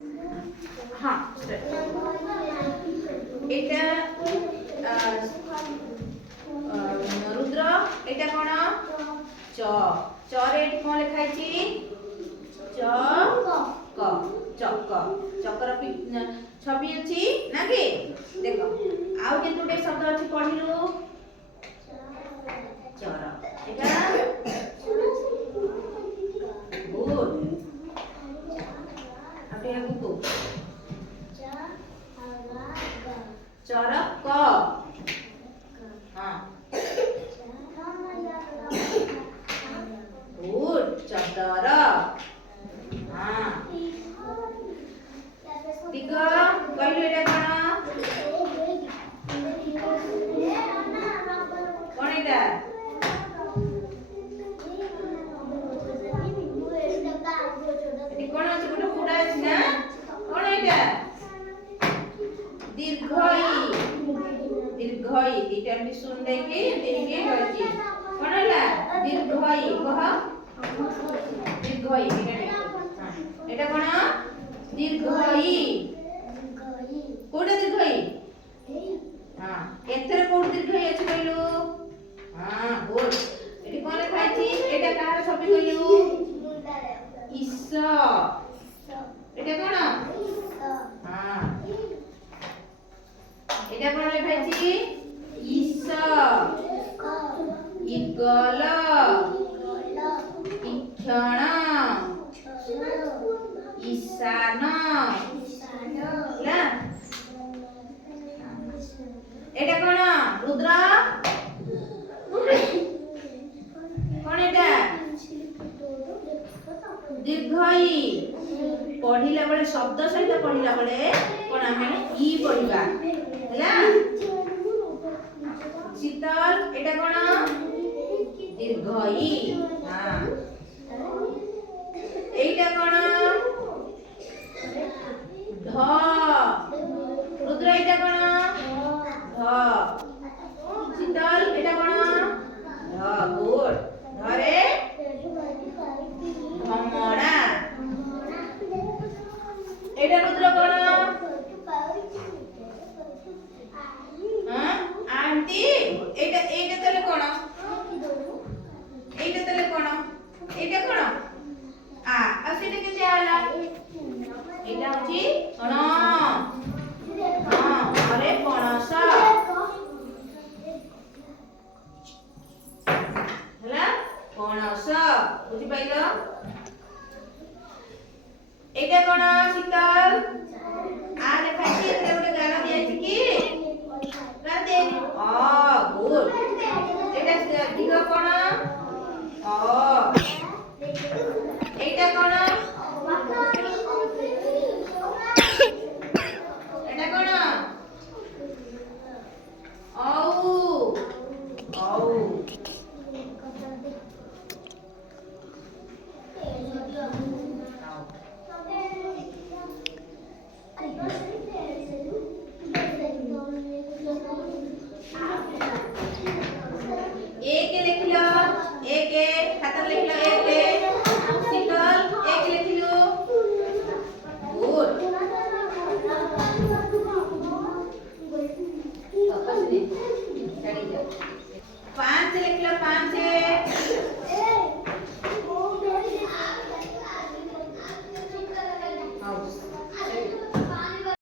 हाँ এটা রুদ্র এটা কোন চ চরে এটি কোন লেখা আছে চ ক চক চকর ছবি ଅଛି না কি দেখো ଆଉ କେତୋଟେ শব্দ ଅଛି পঢ়িলু চর এটা গুড আপনি আগুকু चरक हाँ गुड चदर हाँ ठीक कहलु एटा कोन एटा कोन अछि गोटे फुडा अछि ना कोन एटा दीर्घई दीर्घई एटा भी सुन देखि दीर्घई होछि कोनला दीर्घई कह दीर्घई एटा कोन दीर्घई कोडा दीर्घई हां एथरे कोड दीर्घई अछि कहलु हां गुड एटी कोन लिखाइछि एटा कार छवि कहलु इस एटा कोन हां এটা কোন লেখাইছি ইস ইগল ইক্ষণ ঈশান না এটা কোন রুদ্র কোন এটা দীর্ঘই পঢ়িলা বেলে শব্দ সহিত পঢ়িলা বেলে কোন আমি ই পঢ়িবা ହେଲା শীতল এটা কোন দীর্ঘ ই হ্যাঁ এইটা কোন ধ রুদ্র এটা কোন ধ শীতল এটা কোন ধ গুড ধরে ভমরা এটা রুদ্র কোন আন্টি এইটা এইটা তাহলে কোন এইটা তাহলে কোন এইটা কোন আ আর সেটা কেতে আলা এটা হচ্ছে কোন